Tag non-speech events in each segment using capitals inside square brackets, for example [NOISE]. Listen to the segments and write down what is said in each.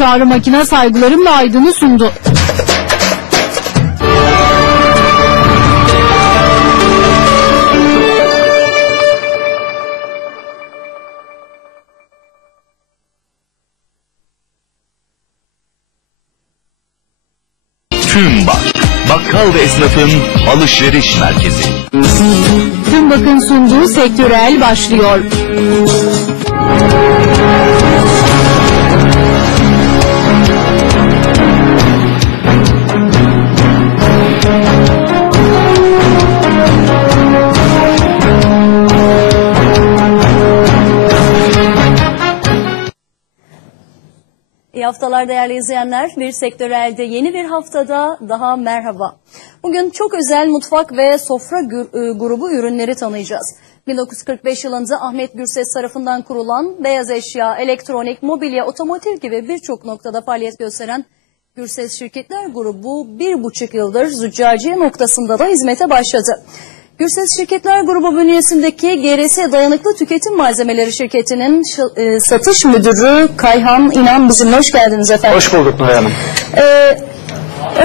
Çağrı Makine saygılarımla Aydın'ı sundu. Tüm Bak. Bakkal ve esnafın alışveriş merkezi. Tüm bakın sunduğu sektörel başlıyor. İyi haftalar değerli izleyenler. Bir sektörelde yeni bir haftada daha merhaba. Bugün çok özel mutfak ve sofra e, grubu ürünleri tanıyacağız. 1945 yılında Ahmet Gürses tarafından kurulan beyaz eşya, elektronik, mobilya, otomotiv gibi birçok noktada faaliyet gösteren Gürses Şirketler Grubu bir buçuk yıldır züccaciye noktasında da hizmete başladı. Gürses Şirketler Grubu bünyesindeki GRS Dayanıklı Tüketim Malzemeleri Şirketi'nin e, satış müdürü Kayhan İnan bizimle hoş geldiniz efendim. Hoş bulduk Nuray Hanım. Ee,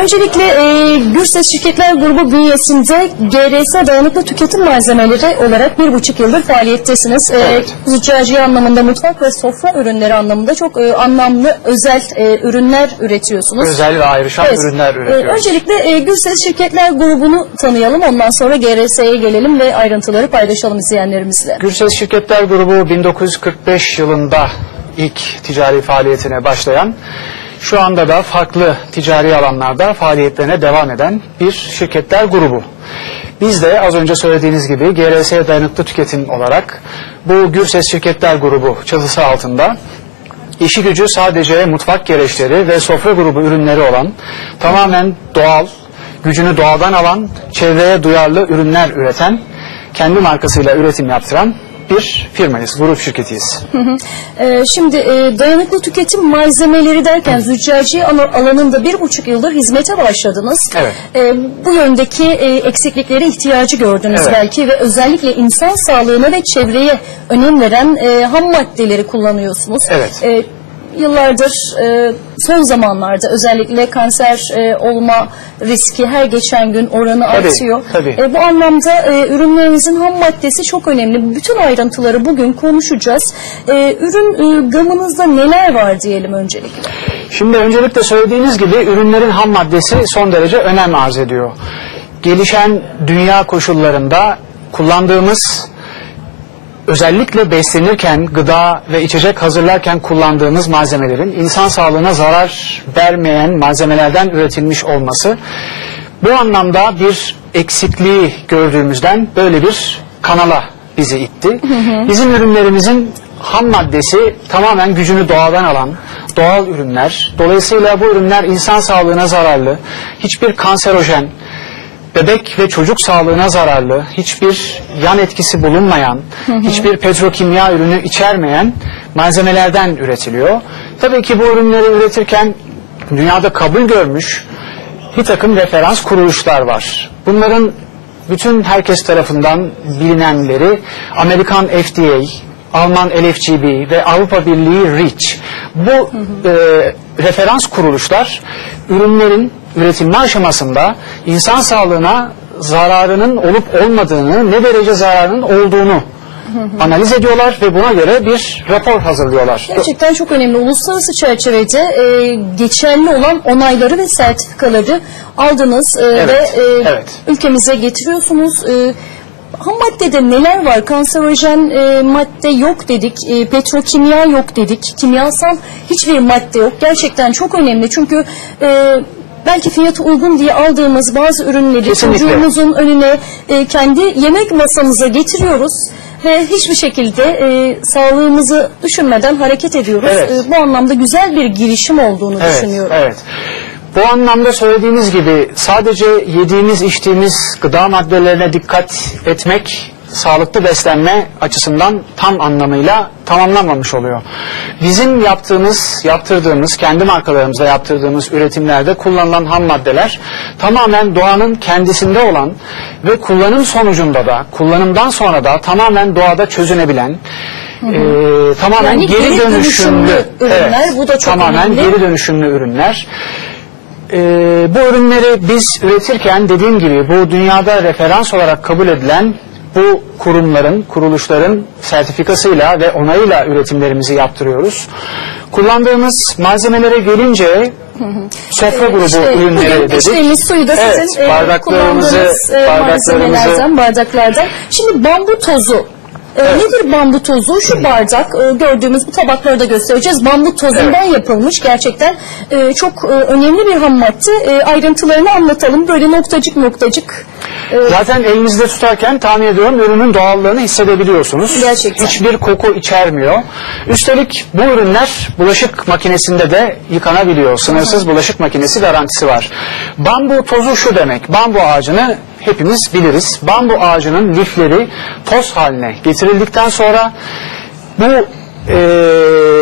öncelikle e, Gürses Şirketler Grubu bünyesinde GRS Dayanıklı Tüketim Malzemeleri olarak bir buçuk yıldır faaliyettesiniz. Ee, Evet. Züccaciye anlamında, mutfak ve sofra ürünleri anlamında çok e, anlamlı, özel e, ürünler üretiyorsunuz. Özel ve ayrışan Evet. ürünler Ee, üretiyoruz. öncelikle e, Gürses Şirketler Grubu'nu tanıyalım. Ondan sonra GRS'ye gelelim ve ayrıntıları paylaşalım izleyenlerimizle. Gürses Şirketler Grubu 1945 yılında ilk ticari faaliyetine başlayan, şu anda da farklı ticari alanlarda faaliyetlerine devam eden bir şirketler grubu. Biz de az önce söylediğiniz gibi GRS dayanıklı tüketim olarak bu Gürses Şirketler Grubu çatısı altında İşi gücü sadece mutfak gereçleri ve sofra grubu ürünleri olan, tamamen doğal, gücünü doğadan alan, çevreye duyarlı ürünler üreten, kendi markasıyla üretim yaptıran bir firmayız, grup şirketiyiz. Ee, şimdi e, dayanıklı tüketim malzemeleri derken züccaciye alanında bir buçuk yıldır hizmete başladınız. Evet. Ee, bu yöndeki e, eksikliklere ihtiyacı gördünüz Evet. belki ve özellikle insan sağlığına ve çevreye önem veren e, ham maddeleri kullanıyorsunuz. Evet. E, yıllardır e, son zamanlarda özellikle kanser e, olma riski her geçen gün oranı Tabii, artıyor. tabii. E, bu anlamda e, ürünlerinizin ham maddesi çok önemli. Bütün ayrıntıları bugün konuşacağız. E, ürün e, gamınızda neler var diyelim öncelikle. Şimdi öncelikle söylediğiniz gibi ürünlerin ham maddesi son derece önem arz ediyor. Gelişen dünya koşullarında kullandığımız özellikle beslenirken, gıda ve içecek hazırlarken kullandığımız malzemelerin insan sağlığına zarar vermeyen malzemelerden üretilmiş olması bu anlamda bir eksikliği gördüğümüzden böyle bir kanala bizi itti. Bizim ürünlerimizin ham maddesi tamamen gücünü doğadan alan doğal ürünler. Dolayısıyla bu ürünler insan sağlığına zararlı, hiçbir kanserojen, bebek ve çocuk sağlığına zararlı, hiçbir yan etkisi bulunmayan, hiçbir petrokimya ürünü içermeyen malzemelerden üretiliyor. Tabii ki bu ürünleri üretirken dünyada kabul görmüş bir takım referans kuruluşlar var. Bunların bütün herkes tarafından bilinenleri Amerikan FDA, Alman LFGB ve Avrupa Birliği REACH. Bu e, referans kuruluşlar ürünlerin üretilme aşamasında insan sağlığına zararının olup olmadığını, ne derece zararının olduğunu analiz ediyorlar ve buna göre bir rapor hazırlıyorlar. Gerçekten çok önemli. Uluslararası çerçevede e, geçerli olan onayları ve sertifikaları aldınız e, Evet, ve e, evet. ülkemize getiriyorsunuz. E, ham maddede neler var? Kanserojen e, madde yok dedik, e, petrokimya yok dedik, kimyasal hiçbir madde yok. Gerçekten çok önemli çünkü e, belki fiyatı uygun diye aldığımız bazı ürünleri Kesinlikle. çocuğumuzun önüne e, kendi yemek masamıza getiriyoruz ve hiçbir şekilde e, sağlığımızı düşünmeden hareket ediyoruz. Evet. E, bu anlamda güzel bir girişim olduğunu Evet, düşünüyorum. evet. Bu anlamda söylediğiniz gibi sadece yediğimiz, içtiğimiz gıda maddelerine dikkat etmek sağlıklı beslenme açısından tam anlamıyla tamamlanmamış oluyor. Bizim yaptığımız, yaptırdığımız, kendi markalarımızda yaptırdığımız üretimlerde kullanılan ham maddeler tamamen doğanın kendisinde olan ve kullanım sonucunda da, kullanımdan sonra da tamamen doğada çözünebilen, Ee, tamamen Yani geri, geri dönüşümlü, dönüşümlü ürünler, bu da çok tamamen önemli. geri dönüşümlü ürünler. Ee, bu ürünleri biz üretirken dediğim gibi bu dünyada referans olarak kabul edilen bu kurumların, kuruluşların sertifikasıyla ve onayıyla üretimlerimizi yaptırıyoruz. Kullandığımız malzemelere gelince sofra grubu İşte ürünleri [LAUGHS] dedik. içtiğimiz suyu da Evet, sizin e, bardaklarımızı- e, bardaklarımızı- malzemelerden, bardaklardan. Şimdi bambu tozu. E, Nedir bambu tozu? Şu bardak e, gördüğümüz bu tabakları da göstereceğiz. Bambu tozundan yapılmış gerçekten e, çok e, önemli bir ham madde. E, ayrıntılarını anlatalım. Böyle noktacık noktacık. E, Zaten elinizde tutarken tahmin ediyorum ürünün doğallığını hissedebiliyorsunuz. Gerçekten. Hiçbir koku içermiyor. Üstelik bu ürünler bulaşık makinesinde de yıkanabiliyor. Sınırsız bulaşık makinesi garantisi var. Bambu tozu şu demek. Bambu ağacını hepimiz biliriz. Bambu ağacının lifleri toz haline getirildikten sonra bu e,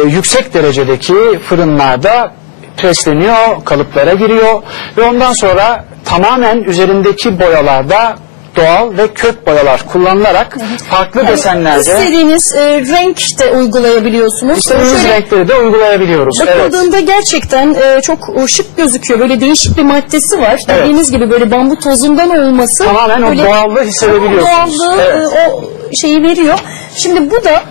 yüksek derecedeki fırınlarda presleniyor, kalıplara giriyor ve ondan sonra tamamen üzerindeki boyalarda doğal ve kök boyalar kullanılarak farklı yani desenlerde istediğiniz e, renk de uygulayabiliyorsunuz. istediğimiz Şöyle renkleri de uygulayabiliyoruz. Evet. Bakıldığında gerçekten e, çok e, şık gözüküyor. Böyle değişik bir maddesi var. Evet. Dediğiniz gibi böyle bambu tozundan olması. Tamamen o doğallığı hissedebiliyorsunuz. Doğallığı Evet. e, o şeyi veriyor. Şimdi bu da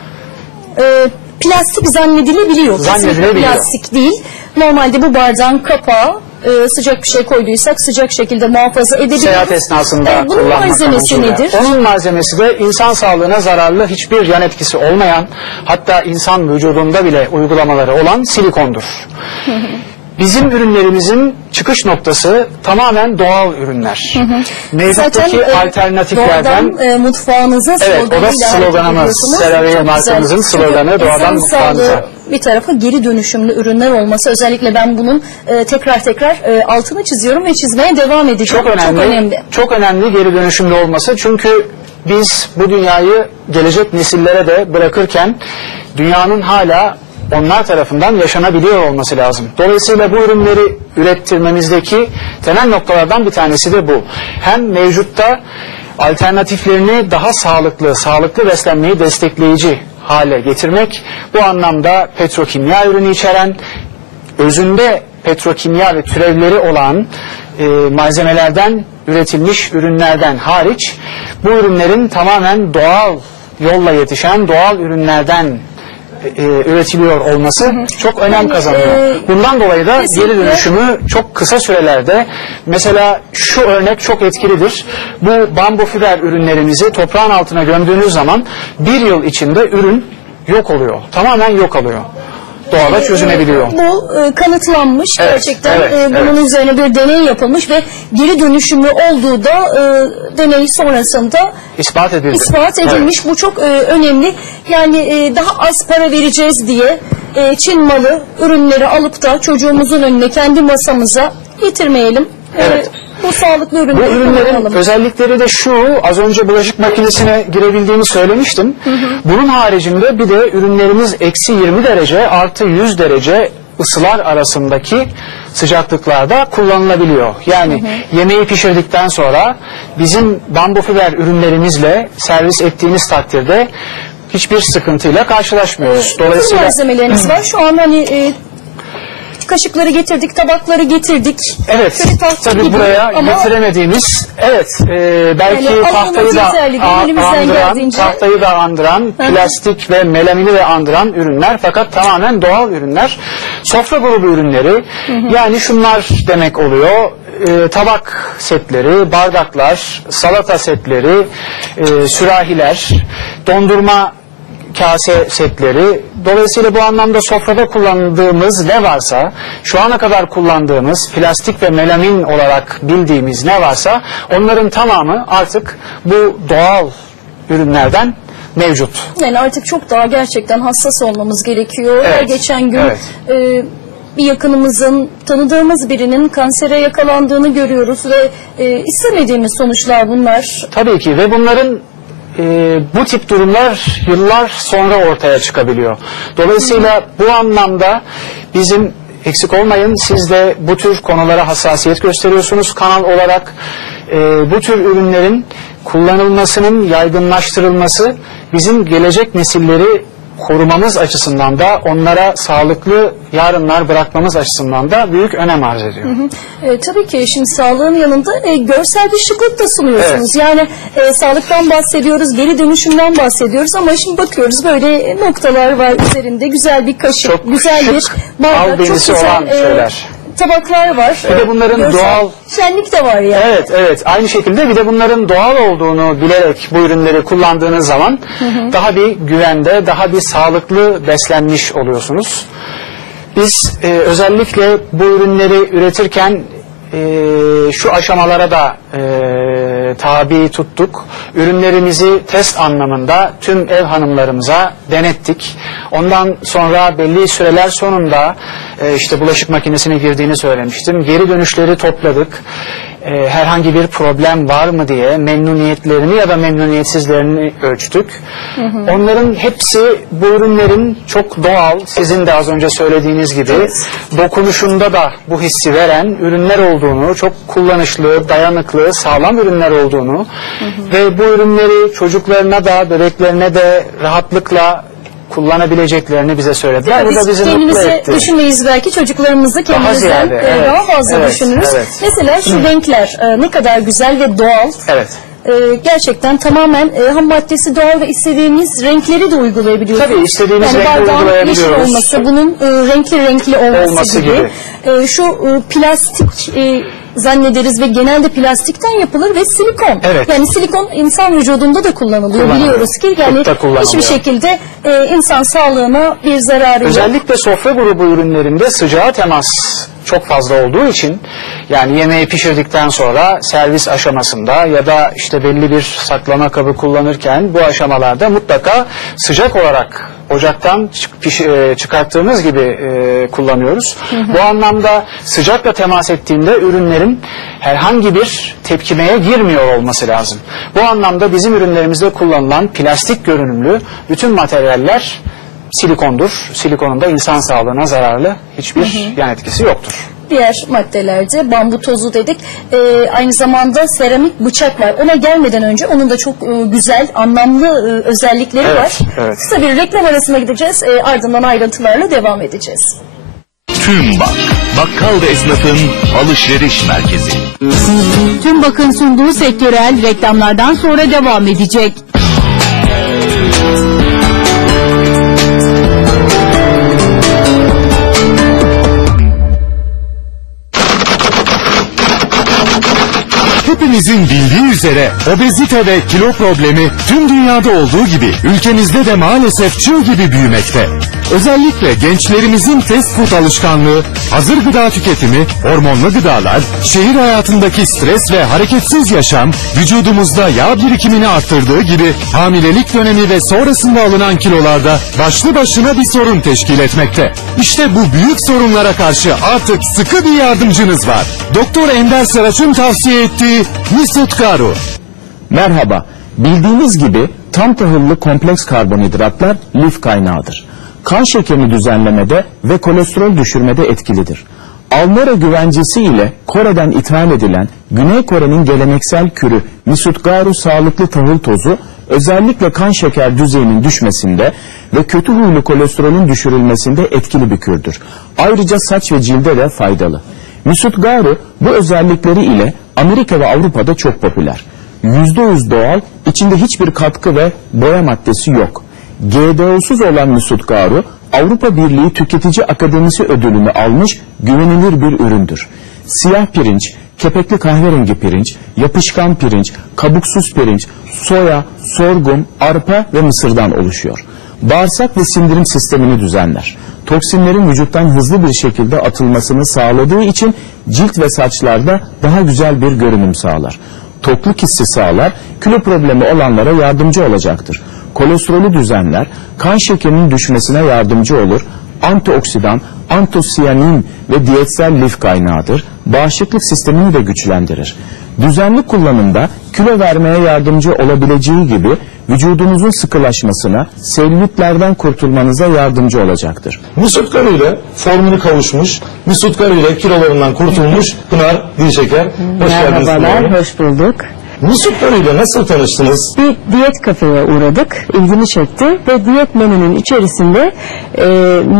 e, plastik zannedilebiliyor. Zannedilebiliyor. Plastik değil. Normalde bu bardağın kapağı e, sıcak bir şey koyduysak sıcak şekilde muhafaza edebiliyoruz. Seyahat esnasında E, bunun kullanmak malzemesi amacıyla. nedir? Onun malzemesi de insan sağlığına zararlı hiçbir yan etkisi olmayan hatta insan vücudunda bile uygulamaları olan silikondur. Bizim ürünlerimizin çıkış noktası tamamen doğal ürünler. Mevcuttaki e, alternatiflerden doğadan e, mutfağınıza Evet, o da sloganımız. Çok markamızın sloganı, doğadan mutfağınıza. bir tarafa geri dönüşümlü ürünler olması özellikle ben bunun e, tekrar tekrar e, altını çiziyorum ve çizmeye devam edeceğim. Çok önemli. Çok önemli. Çok önemli geri dönüşümlü olması. Çünkü biz bu dünyayı gelecek nesillere de bırakırken dünyanın hala onlar tarafından yaşanabiliyor olması lazım. Dolayısıyla bu ürünleri ürettirmemizdeki temel noktalardan bir tanesi de bu. Hem mevcutta alternatiflerini daha sağlıklı, sağlıklı beslenmeyi destekleyici hale getirmek, bu anlamda petrokimya ürünü içeren özünde petrokimya ve türevleri olan e, malzemelerden üretilmiş ürünlerden hariç bu ürünlerin tamamen doğal yolla yetişen doğal ürünlerden e, üretiliyor olması çok önem Yani, kazanıyor. e, Bundan dolayı da kesinlikle- geri dönüşümü çok kısa sürelerde mesela şu örnek çok etkilidir. Bu bambu fiber ürünlerimizi toprağın altına gömdüğünüz zaman bir yıl içinde ürün yok oluyor. Tamamen yok oluyor. Doğada çözünebiliyor. Bu e, kanıtlanmış Evet, gerçekten evet, e, bunun evet. üzerine bir deney yapılmış ve geri dönüşümlü olduğu da e, deney sonrasında İspat edildi. ispat Evet. edilmiş. Bu çok e, önemli. Yani e, daha az para vereceğiz diye e, Çin malı ürünleri alıp da çocuğumuzun önüne kendi masamıza getirmeyelim. E, Evet. Bu sağlıklı Bu ürünleri ürünlerin kullanalım. özellikleri de şu, az önce bulaşık makinesine girebildiğini söylemiştim. Bunun haricinde bir de ürünlerimiz eksi 20 derece artı 100 derece ısılar arasındaki sıcaklıklarda kullanılabiliyor. Yani yemeği pişirdikten sonra bizim bambu fiber ürünlerimizle servis ettiğiniz takdirde hiçbir sıkıntıyla karşılaşmıyoruz. Dolayısıyla malzemelerimiz var. Şu an hani e, kaşıkları getirdik, tabakları getirdik. Evet, tabii buraya ama getiremediğimiz, evet, e, belki Yani tahtayı da andıran, tahtayı da andıran, plastik ve melamini de andıran ürünler fakat tamamen doğal ürünler. Sofra grubu ürünleri, yani şunlar demek oluyor, e, tabak setleri, bardaklar, salata setleri, e, sürahiler, dondurma kase setleri. Dolayısıyla bu anlamda sofrada kullandığımız ne varsa, şu ana kadar kullandığımız plastik ve melamin olarak bildiğimiz ne varsa onların tamamı artık bu doğal ürünlerden mevcut. Yani artık çok daha gerçekten hassas olmamız gerekiyor. Her Evet, geçen gün evet. e, bir yakınımızın, tanıdığımız birinin kansere yakalandığını görüyoruz ve e, istemediğimiz sonuçlar bunlar. Tabii ki ve bunların e, bu tip durumlar yıllar sonra ortaya çıkabiliyor. Dolayısıyla bu anlamda bizim eksik olmayın siz de bu tür konulara hassasiyet gösteriyorsunuz kanal olarak. E, bu tür ürünlerin kullanılmasının yaygınlaştırılması bizim gelecek nesilleri korumamız açısından da onlara sağlıklı yarınlar bırakmamız açısından da büyük önem arz ediyor. E, tabii ki şimdi sağlığın yanında e, görsel bir şıklık da sunuyorsunuz. Yani e, sağlıktan bahsediyoruz, geri dönüşümden bahsediyoruz ama şimdi bakıyoruz böyle e, noktalar var üzerinde güzel bir kaşık, Çok güzel bir şık, bardak, çok güzel olan şeyler. Tabaklar var. Bir de bunların Görsel doğal- şenlik de var yani. Evet, evet. Aynı şekilde bir de bunların doğal olduğunu bilerek bu ürünleri kullandığınız zaman daha bir güvende, daha bir sağlıklı beslenmiş oluyorsunuz. Biz e, özellikle bu ürünleri üretirken e, şu aşamalara da e, tabi tuttuk. Ürünlerimizi test anlamında tüm ev hanımlarımıza denettik. Ondan sonra belli süreler sonunda e, işte bulaşık makinesine girdiğini söylemiştim. Geri dönüşleri topladık. E, herhangi bir problem var mı diye memnuniyetlerini ya da memnuniyetsizlerini ölçtük. Onların hepsi bu ürünlerin çok doğal, sizin de az önce söylediğiniz gibi dokunuşunda da bu hissi veren ürünler olduğunu, çok kullanışlı, dayanıklı, sağlam ürünler olduğunu ve bu ürünleri çocuklarına da, bebeklerine de rahatlıkla kullanabileceklerini bize söylediler. bu da Biz bizi mutlu etti. düşünmeyiz belki çocuklarımızı kendimizden ziyade, e, evet. daha fazla Evet, düşünürüz. evet. Mesela şu renkler e, ne kadar güzel ve doğal. Evet. E, gerçekten tamamen e, ham maddesi doğal ve istediğimiz renkleri de uygulayabiliyorsunuz. Tabii, istediğimiz yani renkleri uygulayabiliyoruz. yeşil olması, bunun e, renkli renkli olması, Olması gibi. gibi. E, şu e, plastik e, zannederiz ve genelde plastikten yapılır ve silikon. Evet. Yani silikon insan vücudunda da kullanılıyor. Kullanılıyor. Biliyoruz ki yani hiçbir şekilde e, insan sağlığına bir zararı yok. Özellikle sofra grubu ürünlerinde sıcağa temas çok fazla olduğu için yani yemeği pişirdikten sonra servis aşamasında ya da işte belli bir saklama kabı kullanırken bu aşamalarda mutlaka sıcak olarak ocaktan e, çıkarttığımız gibi e, kullanıyoruz. Bu anlamda sıcakla temas ettiğinde ürünlerin herhangi bir tepkimeye girmiyor olması lazım. Bu anlamda bizim ürünlerimizde kullanılan plastik görünümlü bütün materyaller silikondur. Silikonun da insan sağlığına zararlı hiçbir yan etkisi yoktur. Diğer maddelerde bambu tozu dedik. Ee, aynı zamanda seramik bıçak var. Ona gelmeden önce onun da çok e, güzel, anlamlı e, özellikleri Evet, var. evet. Kısa bir reklam arasına gideceğiz. E, ardından ayrıntılarla devam edeceğiz. Tüm Bak. Bakkal ve esnafın alışveriş merkezi. Tüm bakın sunduğu sektörel reklamlardan sonra devam edecek. Hepimizin bildiği üzere obezite ve kilo problemi tüm dünyada olduğu gibi ülkemizde de maalesef çığ gibi büyümekte. Özellikle gençlerimizin fast food alışkanlığı, hazır gıda tüketimi, hormonlu gıdalar, şehir hayatındaki stres ve hareketsiz yaşam vücudumuzda yağ birikimini arttırdığı gibi hamilelik dönemi ve sonrasında alınan kilolarda başlı başına bir sorun teşkil etmekte. İşte bu büyük sorunlara karşı artık sıkı bir yardımcınız var. Doktor Ender Saraç'ın tavsiye ettiği Misut Garu. Merhaba. Bildiğiniz gibi tam tahıllı kompleks karbonhidratlar lif kaynağıdır. Kan şekerini düzenlemede ve kolesterol düşürmede etkilidir. Almera güvencesi ile Kore'den ithal edilen Güney Kore'nin geleneksel kürü Misutgaru sağlıklı tahıl tozu özellikle kan şeker düzeyinin düşmesinde ve kötü huylu kolesterolün düşürülmesinde etkili bir kürdür. Ayrıca saç ve cilde de faydalı. Mesut Garu bu özellikleri ile Amerika ve Avrupa'da çok popüler. %100 doğal, içinde hiçbir katkı ve boya maddesi yok. GDO'suz olan Mesut Garu, Avrupa Birliği Tüketici Akademisi ödülünü almış güvenilir bir üründür. Siyah pirinç, kepekli kahverengi pirinç, yapışkan pirinç, kabuksuz pirinç, soya, sorgun, arpa ve mısırdan oluşuyor. Bağırsak ve sindirim sistemini düzenler. Toksinlerin vücuttan hızlı bir şekilde atılmasını sağladığı için cilt ve saçlarda daha güzel bir görünüm sağlar. Tokluk hissi sağlar, kilo problemi olanlara yardımcı olacaktır. Kolesterolü düzenler, kan şekerinin düşmesine yardımcı olur, antioksidan, antosiyanin ve diyetsel lif kaynağıdır. Bağışıklık sistemini de güçlendirir. Düzenli kullanımda kilo vermeye yardımcı olabileceği gibi vücudunuzun sıkılaşmasına, selülitlerden kurtulmanıza yardımcı olacaktır. Mesut Karı ile formunu kavuşmuş, Mesut Karı ile kilolarından kurtulmuş Pınar Dilşeker. Hoş geldiniz. Merhabalar, hoş bulduk. Garı ile nasıl tanıştınız? Bir diyet kafeye uğradık, ilgimi çekti ve diyet menünün içerisinde e,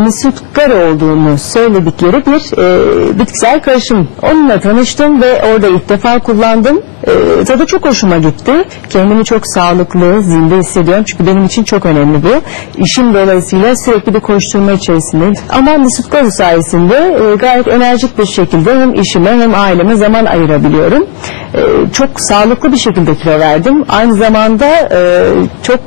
Mesut Garı olduğunu söyledikleri bir e, bitkisel karışım. Onunla tanıştım ve orada ilk defa kullandım. E, tadı çok hoşuma gitti. Kendimi çok sağlıklı, zinde hissediyorum çünkü benim için çok önemli bu. İşim dolayısıyla sürekli bir koşturma içerisindeyim. Ama Mesut sayesinde e, gayet enerjik bir şekilde hem işime hem aileme zaman ayırabiliyorum. E, çok sağlıklı bir şekilde kilo verdim. Aynı zamanda e, çok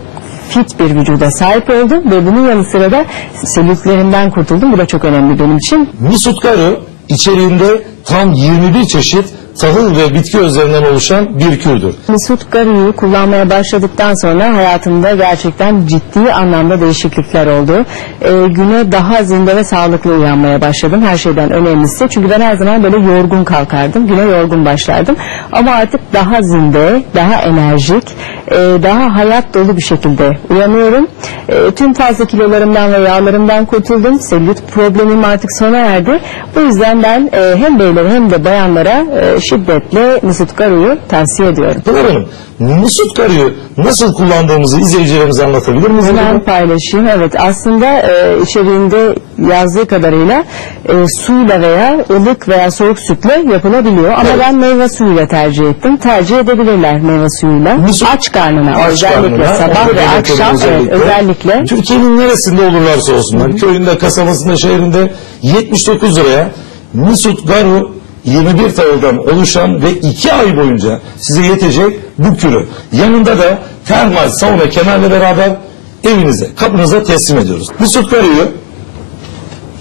fit bir vücuda sahip oldum ve bunun yanı sıra da selülitlerimden kurtuldum. Bu da çok önemli benim için. Mesut Garı içeriğinde tam 21 çeşit tahıl ve bitki özlerinden oluşan bir kürdür. Mesut Garı'yı kullanmaya başladıktan sonra hayatımda gerçekten ciddi anlamda değişiklikler oldu. Ee, güne daha zinde ve sağlıklı uyanmaya başladım. Her şeyden önemlisi. Çünkü ben her zaman böyle yorgun kalkardım. Güne yorgun başlardım. Ama artık daha zinde, daha enerjik, e, daha hayat dolu bir şekilde uyanıyorum. E, tüm fazla kilolarımdan ve yağlarımdan kurtuldum. Selülit problemim artık sona erdi. Bu yüzden ben e, hem beylere hem de bayanlara e, şiddetle Mesut Garı'yı tavsiye ediyorum. Pınar Hanım, Mesut Garı'yı nasıl kullandığımızı izleyicilerimize anlatabilir misiniz? Hemen paylaşayım. Evet aslında e, içeriğinde yazdığı kadarıyla e, suyla veya ılık veya soğuk sütle yapılabiliyor. Ama Evet. ben meyve suyuyla tercih ettim. Tercih edebilirler meyve suyuyla. Mesut- aç karnına Aç özellikle karnına, sabah onu ve belirtelim akşam evet, özellikle. Türkiye'nin neresinde olurlarsa olsunlar, köyünde, kasabasında, şehrinde 79 liraya Mesut Garı 21 tahıldan oluşan ve 2 ay boyunca size yetecek bu kürü. Yanında da termal sauna kemerle beraber evinize, kapınıza teslim ediyoruz. Mesut Garı'yı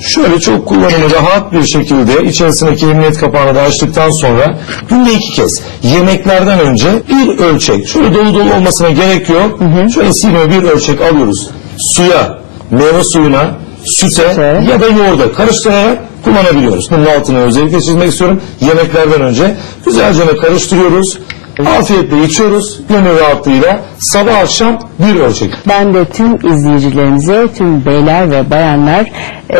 Şöyle çok kullanımı rahat bir şekilde içerisindeki emniyet kapağını da açtıktan sonra günde iki kez yemeklerden önce bir ölçek şöyle dolu dolu olmasına gerek yok. Şöyle silme bir ölçek alıyoruz. Suya, meyve suyuna, süte Süte. ya da yoğurda karıştırarak kullanabiliyoruz. Bunun altını özellikle çizmek istiyorum. Yemeklerden önce güzelce karıştırıyoruz. Afiyetle içiyoruz. Gönül rahatlığıyla sabah akşam bir ölçek. Ben de tüm izleyicilerimize, tüm beyler ve bayanlar e,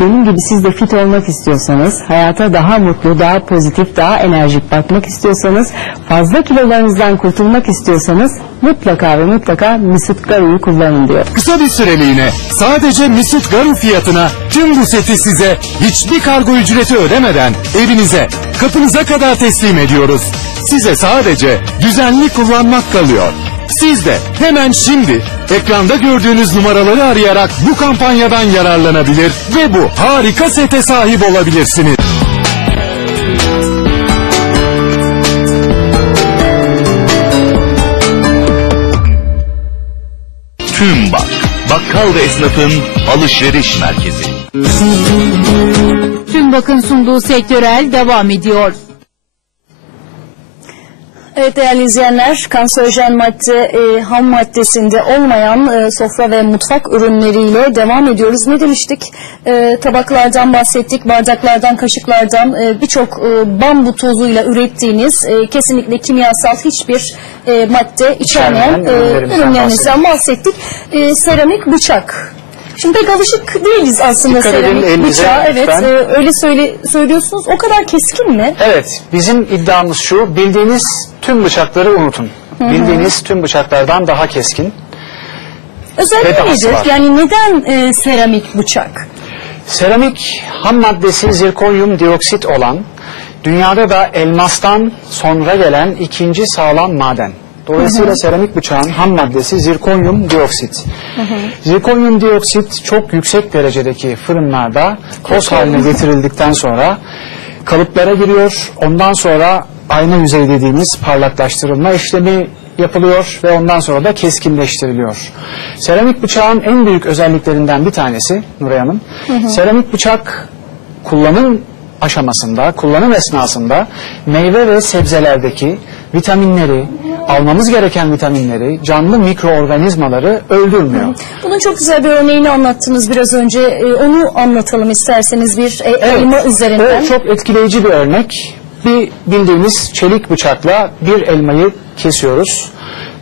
benim gibi siz de fit olmak istiyorsanız, hayata daha mutlu, daha pozitif, daha enerjik bakmak istiyorsanız, fazla kilolarınızdan kurtulmak istiyorsanız mutlaka ve mutlaka Mesut Garı'yı kullanın diyor. Kısa bir süreliğine sadece Mesut Garu fiyatına tüm bu seti size hiçbir kargo ücreti ödemeden evinize, kapınıza kadar teslim ediyoruz. Size sadece düzenli kullanmak kalıyor. Siz de hemen şimdi ekranda gördüğünüz numaraları arayarak bu kampanyadan yararlanabilir ve bu harika sete sahip olabilirsiniz. Tüm Bak. Bakkal ve esnafın alışveriş merkezi. Tüm bakın sunduğu sektörel devam ediyor. Evet değerli izleyenler, kanserojen madde e, ham maddesinde olmayan e, sofra ve mutfak ürünleriyle devam ediyoruz. Ne demiştik? E, tabaklardan bahsettik, bardaklardan, kaşıklardan e, birçok e, bambu tozuyla ürettiğiniz e, kesinlikle kimyasal hiçbir e, madde içermeyen e, ürünlerimizden ürünlerinizden bahsettik. E, seramik bıçak. Şimdi pek alışık değiliz aslında Dikkat edin seramik elinize bıçağa. Evet, lütfen. e, öyle söyle, söylüyorsunuz. O kadar keskin mi? Evet, bizim iddiamız şu, bildiğiniz tüm bıçakları unutun. Bildiğiniz tüm bıçaklardan daha keskin. Ve Özelliği dahası nedir? var. Yani neden e, seramik bıçak? Seramik ham maddesi zirkonyum dioksit olan, dünyada da elmastan sonra gelen ikinci sağlam maden. Dolayısıyla seramik bıçağın ham maddesi zirkonyum dioksit. Zirkonyum dioksit çok yüksek derecedeki fırınlarda toz haline getirildikten sonra kalıplara giriyor. Ondan sonra ayna yüzey dediğimiz parlaklaştırılma işlemi yapılıyor ve ondan sonra da keskinleştiriliyor. Seramik bıçağın en büyük özelliklerinden bir tanesi Nuray Hanım, seramik bıçak kullanım aşamasında, kullanım esnasında meyve ve sebzelerdeki vitaminleri, almamız gereken vitaminleri, canlı mikroorganizmaları öldürmüyor. Bunun çok güzel bir örneğini anlattınız biraz önce. E, onu anlatalım isterseniz bir e, elma üzerinden. O çok etkileyici bir örnek. Bir bildiğimiz çelik bıçakla bir elmayı kesiyoruz.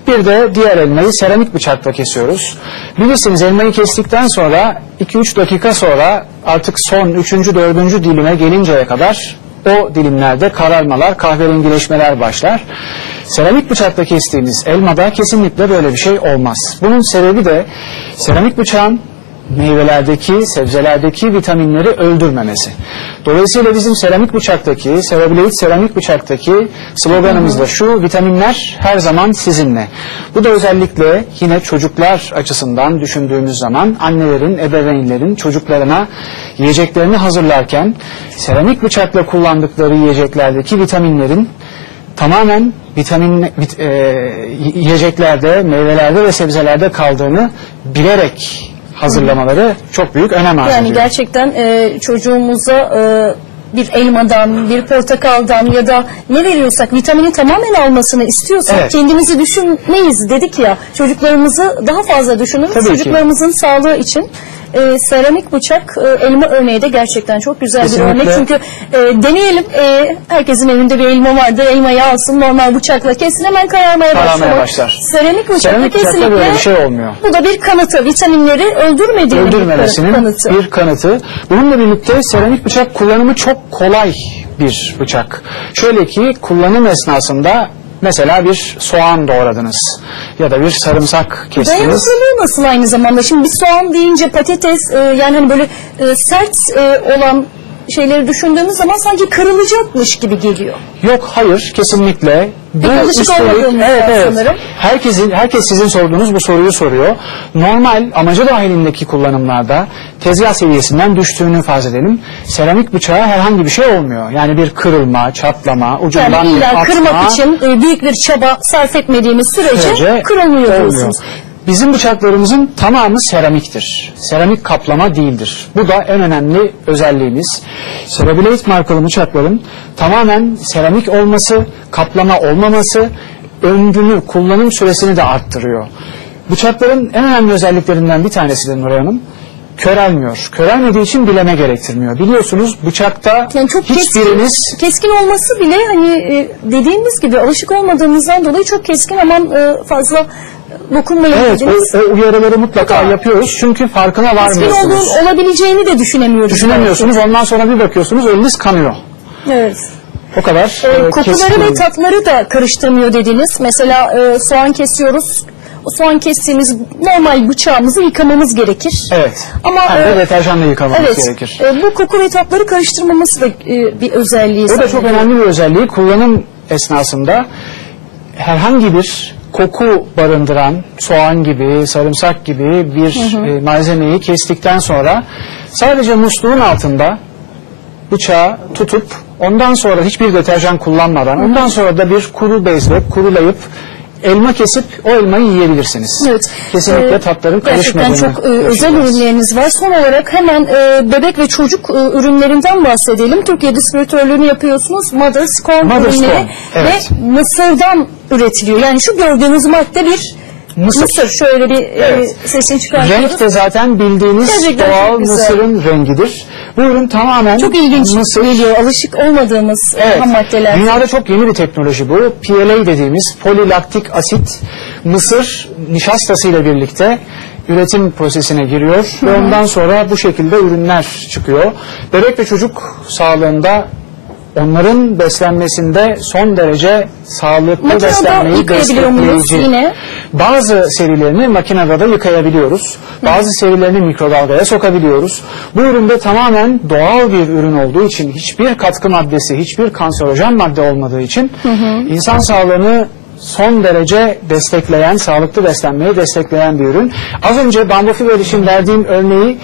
Bir de diğer elmayı seramik bıçakla kesiyoruz. Bilirsiniz elmayı kestikten sonra 2-3 dakika sonra artık son 3. 4. dilime gelinceye kadar o dilimlerde kararmalar, kahverengileşmeler başlar. Seramik bıçakla kestiğimiz elmada kesinlikle böyle bir şey olmaz. Bunun sebebi de seramik bıçağın meyvelerdeki, sebzelerdeki vitaminleri öldürmemesi. Dolayısıyla bizim seramik bıçaktaki, Cerebroid seramik bıçaktaki sloganımız da şu, vitaminler her zaman sizinle. Bu da özellikle yine çocuklar açısından düşündüğümüz zaman annelerin, ebeveynlerin çocuklarına yiyeceklerini hazırlarken seramik bıçakla kullandıkları yiyeceklerdeki vitaminlerin tamamen vitamin vit- e, yiyeceklerde, meyvelerde ve sebzelerde kaldığını bilerek hazırlamaları çok büyük önem arz Yani ediyor. gerçekten e, çocuğumuza e, bir elmadan, bir portakaldan ya da ne veriyorsak vitamini tamamen almasını istiyorsak Evet. kendimizi düşünmeyiz dedik ya. Çocuklarımızı daha fazla düşünürüz. Tabii ki. Çocuklarımızın sağlığı için e, seramik bıçak e, elma örneği de gerçekten çok güzel Kesinlikle. bir örnek. Çünkü e, deneyelim. E, herkesin evinde bir elma vardır. Elmayı alsın normal bıçakla kesin hemen kararmaya, Kararmaya başlar. Seramik bıçakla Seramik kesinlikle böyle bir şey olmuyor. bu da bir kanıtı. Vitaminleri öldürmediğinin bir öldürmemesinin kanıtı. bir kanıtı. Bununla birlikte seramik bıçak kullanımı çok kolay bir bıçak. Şöyle ki kullanım esnasında mesela bir soğan doğradınız ya da bir sarımsak kestiniz. Dayanıklılığı nasıl aynı zamanda? Şimdi bir soğan deyince patates e, yani hani böyle e, sert e, olan şeyleri düşündüğümüz zaman sanki kırılacakmış gibi geliyor. Yok hayır kesinlikle. Bu üstelik- olmadığımız evet, evet. sanırım. Herkesin, herkes sizin sorduğunuz bu soruyu soruyor. Normal amacı dahilindeki kullanımlarda tezgah seviyesinden düştüğünü farz edelim. Seramik bıçağa herhangi bir şey olmuyor. Yani bir kırılma, çatlama, ucundan Yani bir atma. kırmak için e, büyük bir çaba sarf etmediğimiz sürece, sürece kırılmıyor diyorsunuz. Bizim bıçaklarımızın tamamı seramiktir. Seramik kaplama değildir. Bu da en önemli özelliğimiz. Cerebroid markalı bıçakların tamamen seramik olması, kaplama olmaması ömrünü, kullanım süresini de arttırıyor. Bıçakların en önemli özelliklerinden bir tanesi de Nuray Hanım, körelmiyor. Körelmediği için bileme gerektirmiyor. Biliyorsunuz bıçakta Yani çok keskin, hiçbiriniz keskin olması bile hani e, dediğimiz gibi alışık olmadığımızdan dolayı çok keskin aman e, fazla dokunmayın Evet, dediniz. o, o uyarıları mutlaka yapıyoruz. Çünkü farkına varmıyorsunuz. olduğun olabileceğini de düşünemiyoruz. Düşünemiyorsunuz. Ondan sonra bir bakıyorsunuz eliniz kanıyor. Evet. O kadar E, e, kokuları keskin. ve tatları da karıştırmıyor dediniz. Mesela e, soğan kesiyoruz. O soğan kestiğimiz normal bıçağımızı yıkamamız gerekir. Evet. Ama Hem de e, deterjanla yıkamamız evet, gerekir. e, bu koku ve tatları karıştırmaması da e, bir özelliği. O da çok önemli bir özelliği. Kullanım esnasında herhangi bir koku barındıran soğan gibi, sarımsak gibi bir e, malzemeyi kestikten sonra sadece musluğun altında bıçağı tutup ondan sonra hiçbir deterjan kullanmadan ondan sonra da bir kuru bezle kurulayıp elma kesip o elmayı yiyebilirsiniz. Evet. Kesinlikle Ee, tatların Gerçekten karışmadığını çok e, özel ürünleriniz var. Son olarak hemen e, bebek ve çocuk e, ürünlerinden bahsedelim. Türkiye distribütörlüğünü yapıyorsunuz. Mother Scorn Mother ürünleri Scorn, evet. ve Mısır'dan üretiliyor. Yani şu gördüğünüz madde bir Mısır. Şöyle bir e, Evet. sesini çıkartıyoruz. Renk de zaten bildiğiniz Gerçekten doğal. Mısır'ın rengidir. Bu ürün tamamen Çok ilginç Mısır. geliyor. Alışık olmadığımız e, Evet. ham maddeler. Dünyada çok yeni bir teknoloji bu. PLA dediğimiz polilaktik asit mısır nişastasıyla birlikte üretim prosesine giriyor ve ondan sonra bu şekilde ürünler çıkıyor. Bebek ve çocuk sağlığında onların beslenmesinde son derece sağlıklı Makinede beslenmeyi destekleyici. yine? Bazı serilerini makinede de yıkayabiliyoruz. Bazı serilerini mikrodalgaya sokabiliyoruz. Bu üründe tamamen doğal bir ürün olduğu için hiçbir katkı maddesi, hiçbir kanserojen madde olmadığı için insan sağlığını son derece destekleyen, sağlıklı beslenmeyi destekleyen bir ürün. Az önce bambu fiber için verdiğim örneği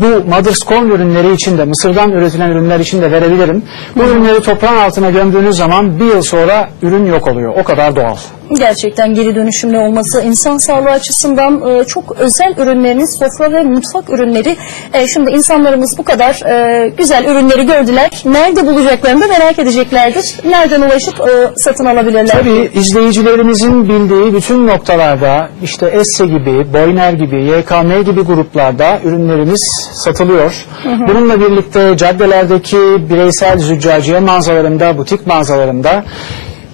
bu Mother's Corn ürünleri için de Mısır'dan üretilen ürünler için de verebilirim. Bu ürünleri toprağın altına gömdüğünüz zaman bir yıl sonra ürün yok oluyor. O kadar doğal. Gerçekten geri dönüşümlü olması insan sağlığı açısından e, çok özel ürünleriniz, sofra ve mutfak ürünleri. E, şimdi insanlarımız bu kadar e, güzel ürünleri gördüler. Nerede bulacaklarını da merak edeceklerdir. Nereden ulaşıp e, satın alabilirler? Tabii izleyicilerimizin bildiği bütün noktalarda işte Esse gibi, Boyner gibi, YKM gibi gruplarda ürünlerimiz satılıyor. Bununla birlikte caddelerdeki bireysel züccaciye mağazalarında, butik mağazalarında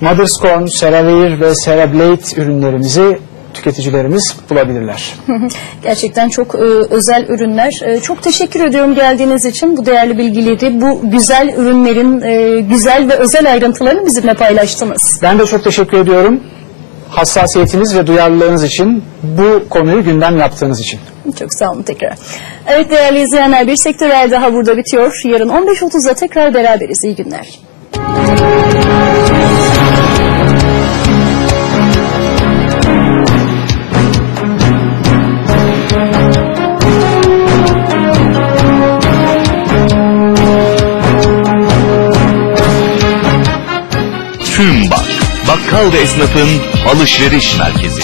Mother's Corn, CeraVeer ve CeraBlade ürünlerimizi tüketicilerimiz bulabilirler. [LAUGHS] Gerçekten çok e, özel ürünler. E, çok teşekkür ediyorum geldiğiniz için. Bu değerli bilgileri, bu güzel ürünlerin e, güzel ve özel ayrıntılarını bizimle paylaştınız. Ben de çok teşekkür ediyorum. Hassasiyetiniz ve duyarlılığınız için, bu konuyu gündem yaptığınız için. Çok sağ olun tekrar. Evet değerli izleyenler bir sektörel daha burada bitiyor. Yarın 15.30'da tekrar beraberiz. İyi günler. Ve esnafın alışveriş merkezi.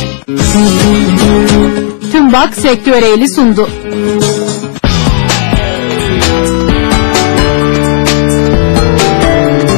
Tüm Bak sektöreli sundu.